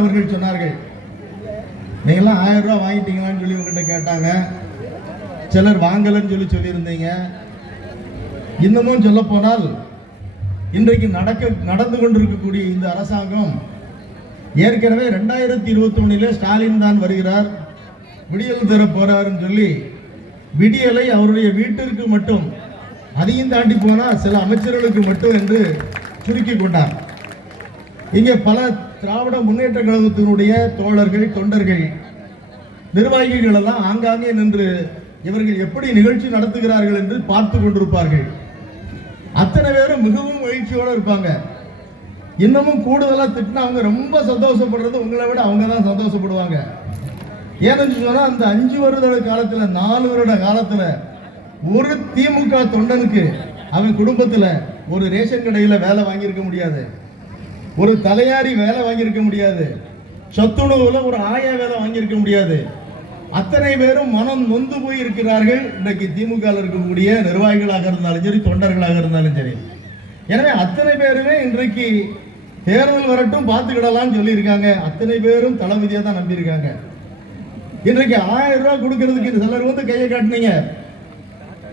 அவர்கள் சொன்னார்கள். நீங்களாம் ஆயிரம் ரூபாய் வாங்கிட்டீங்களான்னு சொல்லி உங்ககிட்ட கேட்டாங்க. சிலர் வாங்கலன்னு சொல்லி சொல்லியிருந்தீங்க. இன்னமும் சொல்ல போனால் இன்றைக்கு நடக்க நடந்து கொண்டிருக்கக்கூடிய இந்த அரசாங்கம் ஏற்கனவே ரெண்டாயிரத்தி இருபத்தி ஒண்ணுல ஸ்டாலின் தான் வருகிறார். விடியல் தர போறாருன்னு சொல்லி விடியலை அவருடைய வீட்டிற்கு மட்டும் அதையும் தாண்டி போனால் சில அமைச்சர்களுக்கு மட்டும் என்று சுருக்கி கொண்டார். இங்கே பல திராவிட முன்னேற்ற கழகத்தினுடைய தோழர்கள் தொண்டர்கள் நிர்வாகிகள் எல்லாம் ஆங்காங்கே நின்று இவர்கள் எப்படி நிகழ்ச்சி நடத்துகிறார்கள் என்று பார்த்து கொண்டிருப்பார்கள். அத்தனை பேரும் மிகவும் மகிழ்ச்சியோடு இருப்பாங்க. இன்னமும் கூடுதலாக திட்டினா அவங்க ரொம்ப சந்தோஷப்படுறது உங்களை விட அவங்க தான் சந்தோஷப்படுவாங்க. ஏன்னு சொன்னால் அந்த அஞ்சு வருட காலத்தில் நாலு வருட காலத்தில் ஒரு திமுக தொண்டனுக்கு அவன் குடும்பத்தில் ஒரு ரேஷன் கடையில் வேலை வாங்கியிருக்க முடியாது. ஒரு தலையாரி வேலை வாங்கியிருக்க முடியாது. சத்துணவுல ஒரு ஆயா வேலை வாங்கியிருக்க முடியாது. அத்தனை பேரும் மனம் நொந்து போய் இருக்கிறார்கள் இன்றைக்கு திமுக இருக்கக்கூடிய நிர்வாகிகளாக இருந்தாலும் சரி தொண்டர்களாக இருந்தாலும் சரி. எனவே அத்தனை பேருமே இன்றைக்கு தேர்தல் வரட்டும் பார்த்துக்கிடலாம்னு சொல்லியிருக்காங்க. அத்தனை பேரும் தளபதியை தான் நம்பியிருக்காங்க. இன்றைக்கு ஆயிரம் ரூபாய் கொடுக்கறதுக்கு சிலர் வந்து கையை காட்டினீங்க.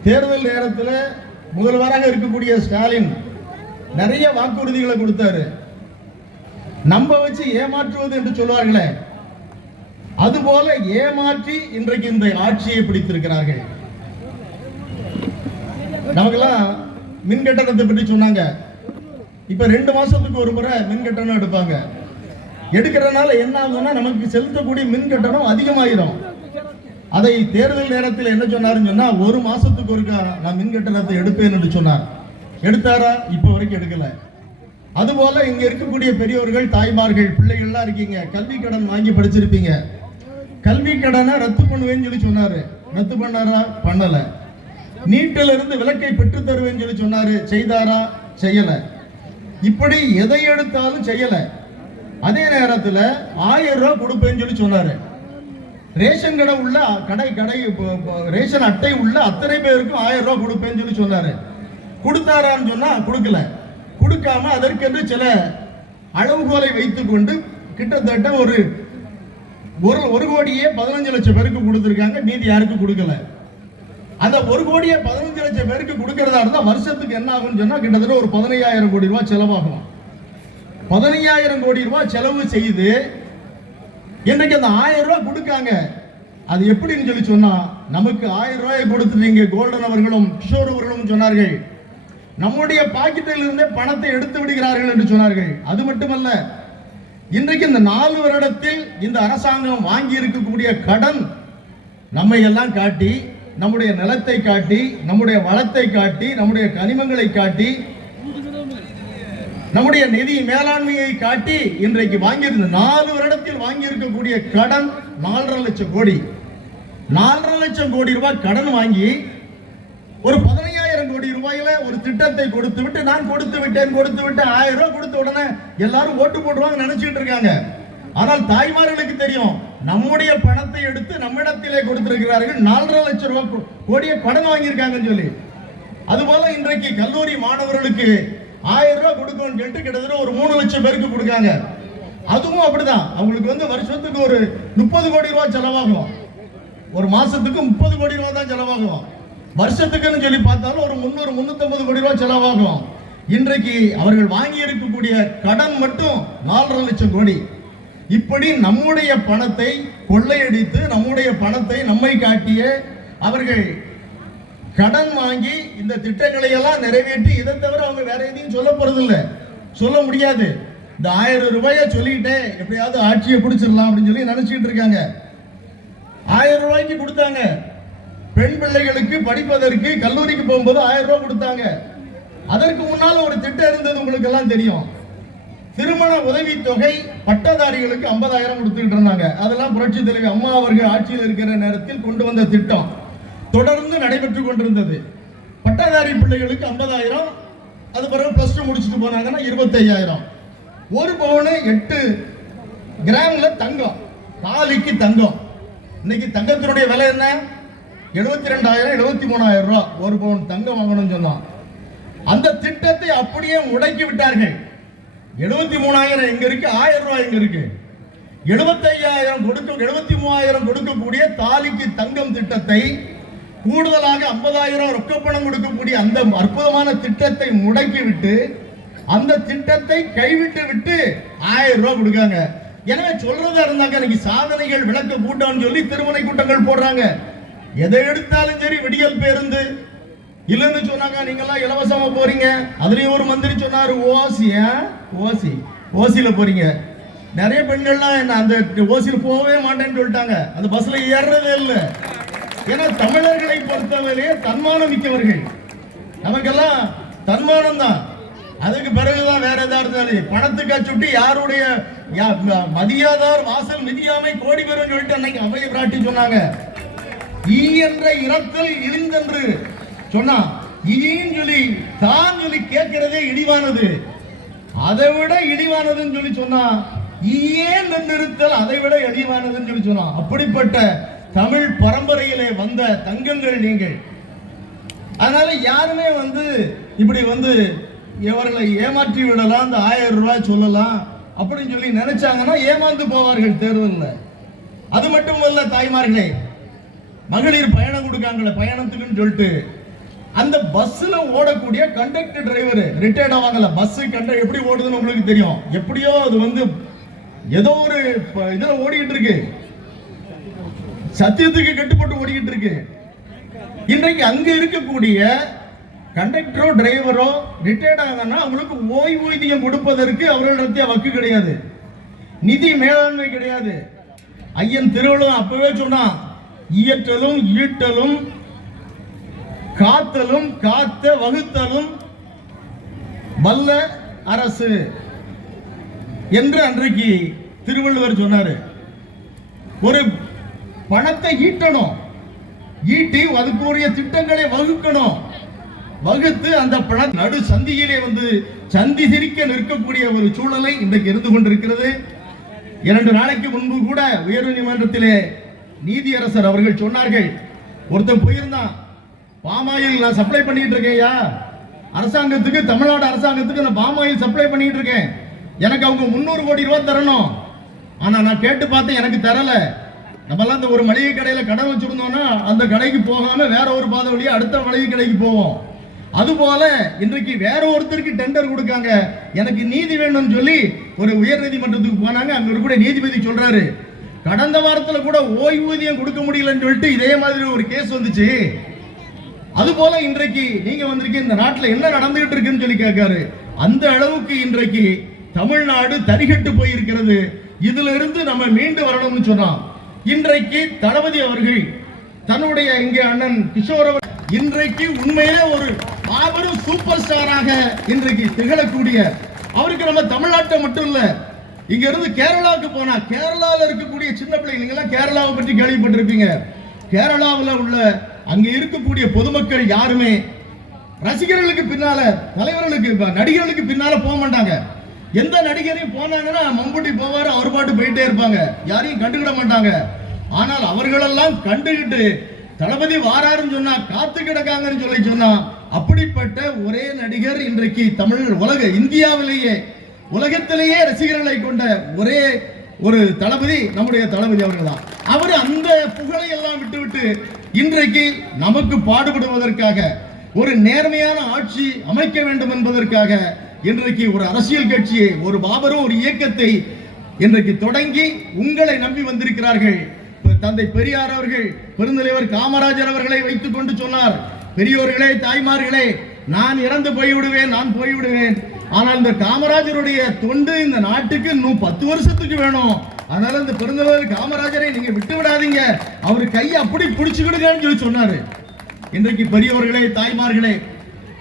தேர்தல் நேரத்தில் முதல்வராக இருக்கக்கூடிய ஸ்டாலின் நிறைய வாக்குறுதிகளை கொடுத்தாரு. நம்ப வச்சு ஏமாற்றுவது என்று சொல்வார்களே. அதுபோல ஏமாற்றி இன்றைக்கு இந்த ஆட்சியை பிடித்திருக்கிறார்கள். நமக்கெல்லாம் மின் கட்டணத்தை பற்றி சொன்னாங்க. இப்ப ரெண்டு மாசத்துக்கு ஒரு முறை மின் கட்டணம் எடுப்பாங்க. எடுக்கிறதுனால என்ன ஆகுதுன்னா நமக்கு செலுத்தக்கூடிய மின் கட்டணம் அதிகமாயிரும். அதை தேர்தல் நேரத்தில் என்ன சொன்னாருன்னு சொன்னா ஒரு மாசத்துக்கு ஒருக்கா நான் மின் கட்டணத்தை எடுப்பேன் என்று சொன்னார். எடுத்தாரா? இப்ப வரைக்கும் எடுக்கல. அதுபோல இங்க இருக்கக்கூடிய பெரியோர்கள் தாய்மார்கள் பிள்ளைகள்லாம் இருக்கீங்க. கல்வி கடன் வாங்கி படிச்சிருப்பீங்க. கல்வி கடனை ரத்து பண்ணுவேன்னு சொல்லி சொன்னாரு. ரத்து பண்ணாரா? பண்ணல. நீட்டில இருந்து விலக்கை பெற்று தருவேன்னு சொல்லி சொன்னாரு. செய்தாரா? செய்யல. இப்படி எதை எடுத்தாலும் செய்யல. அதே நேரத்தில் ஆயிரம் ரூபாய் கொடுப்பேன்னு சொல்லி சொன்னாரு. ரேஷன் கடை உள்ள கடை கடை ரேஷன் அட்டை உள்ள அத்தனை பேருக்கும் ஆயிரம் ரூபாய் கொடுப்பேன்னு சொல்லி சொன்னாரு. கொடுத்தாரான்னு சொன்னா கொடுக்கல. கொடுக்காம அதற்கென்று சில அளவுகோலை வைத்துக்கொண்டு கிட்டத்தட்ட ஒரு ஒரு ஒரு கோடியே பதினஞ்சு லட்சம் பேருக்கு கொடுத்துருக்காங்க. மீதி யாருக்கும் கொடுக்கல. அந்த ஒரு கோடியே பதினஞ்சு லட்சம் பேருக்கு கொடுக்கறதா இருந்தால் வருஷத்துக்கு என்ன ஆகும்னு சொன்னால் கிட்டத்தட்ட ஒரு பதினையாயிரம் கோடி ரூபா செலவாகும். பதினையாயிரம் கோடி ரூபா செலவு செய்து இன்றைக்கு அந்த ஆயிரம் ரூபா கொடுக்காங்க. அது எப்படின்னு சொல்லி சொன்னால் நமக்கு ஆயிரம் ரூபாயை கொடுத்துட்டீங்க கோல்டன் அவர்களும் கிஷோர் அவர்களும் சொன்னார்கள். நம்முடைய பாக்கெட்டில் இருந்தே பணத்தை எடுத்து விடுகிறார்கள் என்று சொன்னார்கள். அது மட்டுமல்ல இன்றைக்கு இந்த நாலு வருடத்தில் இந்த அரசாங்கம் வாங்கி இருக்கக்கூடிய கடன் நம்மை எல்லாம் காட்டி நம்முடைய நிலத்தை காட்டி நம்முடைய வளத்தை காட்டி நம்முடைய கனிமங்களை காட்டி நம்முடைய நிதி மேலாண்மையை காட்டி இன்றைக்கு வாங்கியிருந்த நாலு வருடத்தில் வாங்கி இருக்கக்கூடிய கடன் நாலரை லட்சம் கோடி. நாலரை லட்சம் கோடி ரூபாய் கடன் வாங்கி ஒரு பதினைந்து கோடி ரூபாயில ஒரு திட்டத்தை கொடுத்து விட்டு நான் கொடுத்து விட்டேன் கொடுத்து விட்டேன் ஆயிரம் ரூபாய் கொடுத்த உடனே எல்லாரும் ஓட்டு போடுவாங்க நினைச்சிட்டு இருக்காங்க. ஆனால் தாய்மார்களுக்கு தெரியும் நம்முடைய பணத்தை எடுத்து நம்மிடத்திலே கொடுத்திருக்கிறார்கள். நாலரை லட்சம் ரூபாய் கோடியை கடன் வாங்கியிருக்காங்கன்னு சொல்லி. அதுபோல இன்றைக்கு கல்லூரி மாணவர்களுக்கு ஆயிரம் ரூபாய் கொடுக்கணும்னு சொல்லிட்டு கிட்டத்தட்ட ஒரு மூணு லட்சம் பேருக்கு கொடுக்காங்க. அதுவும் அப்படிதான். அவங்களுக்கு வந்து வருஷத்துக்கு ஒரு முப்பது கோடி ரூபாய் செலவாகும். ஒரு மாசத்துக்கு முப்பது கோடி ரூபாய் தான் செலவாகும். வருஷத்துக்குன்னு சொல்லி பார்த்தாலும் ஒரு முந்நூறு முந்நூற்றம்பது கோடி ரூபாய் செலவாகும். இன்றைக்கு அவர்கள் வாங்கி இருக்கக்கூடிய கடன் மட்டும் நாலரை லட்சம் கோடி. இப்படி நம்முடைய பணத்தை கொள்ளையடித்து நம்முடைய பணத்தை நம்மை காட்டிய அவர்கள் கடன் வாங்கி இந்த திட்டங்களை எல்லாம் நிறைவேற்றி இதை தவிர அவங்க வேற எதையும் சொல்ல போறதில்லை. சொல்ல முடியாது. இந்த ஆயிரம் ரூபாய சொல்லிக்கிட்டே எப்படியாவது ஆட்சியை பிடிச்சிடலாம் அப்படின்னு சொல்லி நினைச்சிட்டு இருக்காங்க. ஆயிரம் ரூபாய்க்கு கொடுத்தாங்க. பெண் பிள்ளைகளுக்கு படிப்பதற்கு கல்லூரிக்கு போகும்போது ஆயிரம் ரூபாய் கொடுத்தாங்க. அதற்கு முன்னால் ஒரு திட்டம் இருந்தது உங்களுக்கு எல்லாம் தெரியும். திருமண உதவி தொகை பட்டதாரிகளுக்கு 50000 கொடுத்துக்கிட்டு இருந்தாங்க. அதெல்லாம் புரட்சி தலைவி அம்மா அவர்கள் ஆட்சியில் இருக்கிற நேரத்தில் கொண்டு வந்த திட்டம். தொடர்ந்து நடைபெற்று கொண்டிருந்தது. பட்டதாரி பிள்ளைகளுக்கு 50000 அது பிறகு பிளஸ் டூ முடிச்சுட்டு போனாங்கன்னா 25000 ஒரு பவுனு எட்டு கிராமில் தங்கம் தாலிக்கு தங்கம். இன்னைக்கு தங்கத்தினுடைய விலை என்ன? எழுபத்தி ரெண்டாயிரம் எழுபத்தி மூணாயிரம் ரூபா. ஒரு பவுன் தங்கம் வாங்கணும்னு சொன்னான். அந்த திட்டத்தை அப்படியே முடக்கி விட்டார்கள். எழுபத்தி மூணாயிரம் எங்க இருக்கு? ஆயிரம் ரூபாய் எங்க இருக்கு? எழுபத்தையாயிரம் கொடுக்க எழுபத்தி மூவாயிரம் கொடுக்கக்கூடிய தாலிக்கு தங்கம் திட்டத்தை கூடுதலாக ஐம்பதாயிரம் ரொக்கப்பணம் கொடுக்கக்கூடிய அந்த அற்புதமான திட்டத்தை முடக்கிவிட்டு அந்த திட்டத்தை கைவிட்டு விட்டு ஆயிரம் ரூபாய் கொடுக்காங்க. எனவே சொல்றதா இருந்தாங்க இன்னைக்கு சாதனைகள் விளக்க கூட்டம்னு சொல்லி திருமணை கூட்டங்கள் போடுறாங்க. எதை எடுத்தாலும் சரி விடியல் பேருந்து. இல்லைன்னு சொன்னாங்க நீங்கெல்லாம் இலவசமா போறீங்க. அதுலயும் ஒரு மந்திரி சொன்னாரு ஓசிய ஓசி ஓசியில போறீங்க. நிறைய பெண்கள்லாம் என்ன அந்த ஓசியில் போகவே மாட்டேன்னு சொல்லிட்டாங்க. அந்த பஸ்ல ஏறுறதே இல்லை. ஏன்னா தமிழர்களை பொறுத்தவரையே தன்மானம் மிக்கவர்கள். நமக்கெல்லாம் தன்மானம் தான். அதுக்கு பிறகுதான் வேற ஏதாவது இருந்தாலும் பணத்துக்கு அச்சுட்டு யாருடைய யா- மதியாதார் வாசல் மிதியாமை கோடி பெறும் சொல்லிட்டு அன்னைக்கு அவைய பிராட்டி சொன்னாங்க. ஈ என்ற இரத்தல் இழிந்தென்று சொன்னா ஈன்னு சொல்லி தான் சொல்லி கேட்கிறதே இழிவானது. அதை விட இழிவானதுன்னு சொல்லி சொன்னா ஈயே நிறுத்தல் அதை விட இழிவானதுன்னு சொல்லி சொன்னா அப்படிப்பட்ட தமிழ் பரம்பரையிலே வந்த தங்கங்கள் நீங்கள். அதனால யாருமே வந்து இப்படி வந்து இவர்களை ஏமாற்றி விடலாம் இந்த ஆயிரம் ரூபாய் சொல்லலாம் அப்படின்னு சொல்லி நினைச்சாங்கன்னா ஏமாந்து போவார்கள் தேர்தலில். அது மட்டுமல்ல தாய்மார்களே மகளிர் பயணம் கொடுக்காங்களே பயணத்துக்குன்னு சொல்லிட்டு. அந்த பஸ்ல ஓடக்கூடிய கண்டக்டர் டிரைவர் ரிட்டையர்ட் ஆவாங்கல்ல பஸ் கண்ட எப்படி ஓடுதுன்னு உங்களுக்கு தெரியும்? எப்படியோ அது வந்து ஏதோ ஒரு ப- இதுல ஓடிக்கிட்டு இருக்கு. சத்தியத்துக்கு கட்டுப்பட்டு ஓடிக்கிட்டு இருக்கு. இன்றைக்கு அங்க இருக்கக்கூடிய கண்டக்டரோ டிரைவரோ ரிட்டையர்ட் ஆகணும்னா அவங்களுக்கு ஓய்வூதியம் கொடுப்பதற்கு அவர்களிடத்தே வக்கு கிடையாது. நிதி மேலாண்மை கிடையாது. ஐயன் திருவள்ளுவர் அப்பவே சொன்னான் இயற்றலும் ஈட்டலும் காத்தலும் காத்த வகுத்தலும் வல்ல அரசு என்று அன்றைக்கு திருவள்ளுவர் சொன்னாரு. ஒரு பணத்தை ஈட்டணும். ஈட்டி அதுக்குரிய திட்டங்களை வகுக்கணும். வகுத்து அந்த பணம் நடு சந்தியிலே வந்து சந்தி சிரிக்க நிற்கக்கூடிய ஒரு சூழலை இன்றைக்கு இருந்து கொண்டிருக்கிறது. இரண்டு நாளைக்கு முன்பு கூட உயர்நீதிமன்றத்திலே நீதியரசர் அவர்கள் சொன்னார்கள் ஒருத்தன் போயிருந்தான். பாமாயில் நான் சப்ளை பண்ணிட்டு இருக்கேன்யா அரசாங்கத்துக்கு தமிழ்நாடு அரசாங்கத்துக்கு நான் பாமாயில் சப்ளை பண்ணிட்டு இருக்கேன். எனக்கு அவங்க முந்நூறு கோடி ரூபாய் தரணும். ஆனா நான் கேட்டு பார்த்தேன் எனக்கு தரல. நம்மளாம் இந்த ஒரு மளிகை கடையில் கடன் வச்சுருந்தோம்னா அந்த கடைக்கு போகாம வேற ஒரு பாதை வழியாக அடுத்த மளிகை கடைக்கு போவோம். அதுபோல இன்றைக்கு வேற ஒருத்தருக்கு டெண்டர் கொடுக்காங்க. எனக்கு நீதி வேணும்னு சொல்லி ஒரு உயர் நீதிமன்றத்துக்கு போனாங்க. அங்க கூட நீதிபதி சொல்றாரு. கடந்த வாரத்துல கூட ஓய்வூதியம் கொடுக்க முடியலன்னு சொல்லிட்டு இதே மாதிரி ஒரு கேஸ் வந்துச்சு. அது போல இன்றைக்கு நீங்க வந்திருக்கீங்க இந்த நாட்டுல என்ன நடந்துகிட்டு இருக்குன்னு சொல்லி கேட்காரு. அந்த அளவுக்கு இன்றைக்கு தமிழ்நாடு தரிகட்டு போயிருக்கிறது. இதுல இருந்து நம்ம மீண்டு வரணும்னு சொன்னோம் இன்றைக்கு தளபதி அவர்கள் தன்னுடைய இங்கே அண்ணன் கிஷோர் அவர் இன்றைக்கு உண்மையிலே ஒரு மாபெரும் சூப்பர் ஸ்டாராக இன்றைக்கு திகழக்கூடிய அவருக்கு நம்ம தமிழ்நாட்டை மட்டும் இல்லை இங்க இருந்து கேரளாவுக்கு போனா கேரளாவில் இருக்கக்கூடிய சின்ன பிள்ளைங்க நீங்க எல்லாம் கேரளாவை பற்றி கேள்விப்பட்டிருப்பீங்க. கேரளாவில் உள்ள அங்க இருக்கக்கூடிய பொதுமக்கள் யாருமே ரசிகர்களுக்கு பின்னால தலைவர்களுக்கு நடிகர்களுக்கு பின்னால போக மாட்டாங்க. எந்த நடிகரையும் போனாங்கன்னா மம்புட்டி போவாரு அவர் பாட்டு போயிட்டே இருப்பாங்க. யாரையும் கண்டுக்கிட மாட்டாங்க. ஆனால் அவர்களெல்லாம் கண்டுகிட்டு தளபதி வாராருன்னு சொன்னா காத்து கிடக்காங்கன்னு சொல்லி சொன்னா அப்படிப்பட்ட ஒரே நடிகர் இன்றைக்கு தமிழ் உலக இந்தியாவிலேயே உலகத்திலேயே ரசிகர்களை கொண்ட ஒரே ஒரு தளபதி நம்முடைய தளபதி அவர்கள் தான் அவர் அந்த புகழை எல்லாம் விட்டுவிட்டு இன்றைக்கு நமக்கு பாடுபடுவதற்காக ஒரு நேர்மையான ஆட்சி அமைக்க வேண்டும் என்பதற்காக இன்றைக்கு ஒரு அரசியல் கட்சியை ஒரு பாபரும் ஒரு இயக்கத்தை இன்றைக்கு தொடங்கி உங்களை நம்பி வந்திருக்கிறார்கள். தந்தை பெரியார் அவர்கள் பெருந்தலைவர் காமராஜர் அவர்களை வைத்துக் கொண்டு சொன்னார் பெரியோர்களே தாய்மார்களே நான் இறந்து போய்விடுவேன் நான் போய்விடுவேன். ஆனால் இந்த காமராஜருடைய தொண்டு இந்த நாட்டுக்கு இன்னும் பத்து வருஷத்துக்கு வேணும். அதனால இந்த பெருந்தலைவர் காமராஜரை நீங்க விட்டு விடாதீங்க. அவர் கையை அப்படி பிடிச்சுக்கிடுங்கன்னு சொல்லி சொன்னாரு. இன்றைக்கு பெரியவர்களே தாய்மார்களே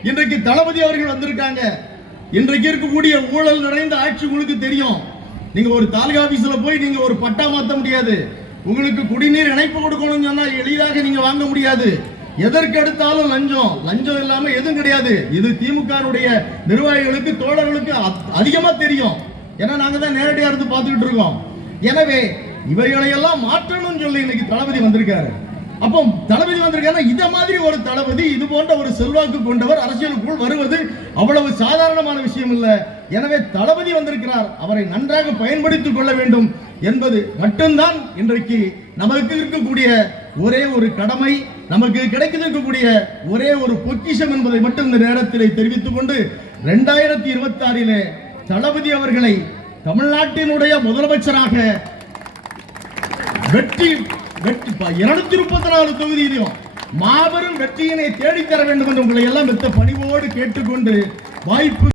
இன்றைக்கு தளபதி அவர்கள் வந்திருக்காங்க. இன்றைக்கு இருக்கக்கூடிய ஊழல் நிறைந்த ஆட்சி உங்களுக்கு தெரியும். நீங்க ஒரு தாலுகா ஆபீஸ்ல போய் நீங்க ஒரு பட்டா மாற்ற முடியாது. உங்களுக்கு குடிநீர் இணைப்பு கொடுக்கணும்னு சொன்னா எளிதாக நீங்க வாங்க முடியாது. எதற்கு எடுத்தாலும் லஞ்சம். லஞ்சம் இல்லாம எதுவும் கிடையாது. இது திமுகவுடைய நிர்வாகிகளுக்கு தோழர்களுக்கு அதிகமா தெரியும். ஏன்னா நாங்க தான் நேரடியா இருந்து பார்த்துக்கிட்டு இருக்கோம். எனவே இவைகளையெல்லாம் மாற்றணும்னு சொல்லி இன்னைக்கு தளபதி வந்திருக்காரு. அப்போ தளபதி வந்திருக்காருன்னா இத மாதிரி ஒரு தளபதி இது போன்ற ஒரு செல்வாக்கு கொண்டவர் அரசியலுக்குள் வருவது அவ்வளவு சாதாரணமான விஷயம் இல்ல. எனவே தளபதி வந்திருக்கிறார். அவரை நன்றாக பயன்படுத்திக் கொள்ள வேண்டும் என்பது மட்டும்தான் இன்றைக்கு நமக்கு இருக்கக்கூடிய ஒரே ஒரு கடமை. நமக்கு கிடைக்கக்கூடிய ஒரே ஒரு பொக்கிஷம் என்பதை மட்டும் இந்த நேரத்தில் தெரிவித்துக் கொண்டு ரெண்டாயிரத்தி இருபத்தி ஆறிலே தளபதி அவர்களை தமிழ்நாட்டினுடைய முதலமைச்சராக வெற்றி வெற்றி இருநூத்தி முப்பத்தி நாலு தொகுதியிலும் மாபெரும் வெற்றியினை தேடித்தர வேண்டும் என்று உங்களை எல்லாம் மெத்த பணிவோடு கேட்டுக்கொண்டு வாய்ப்பு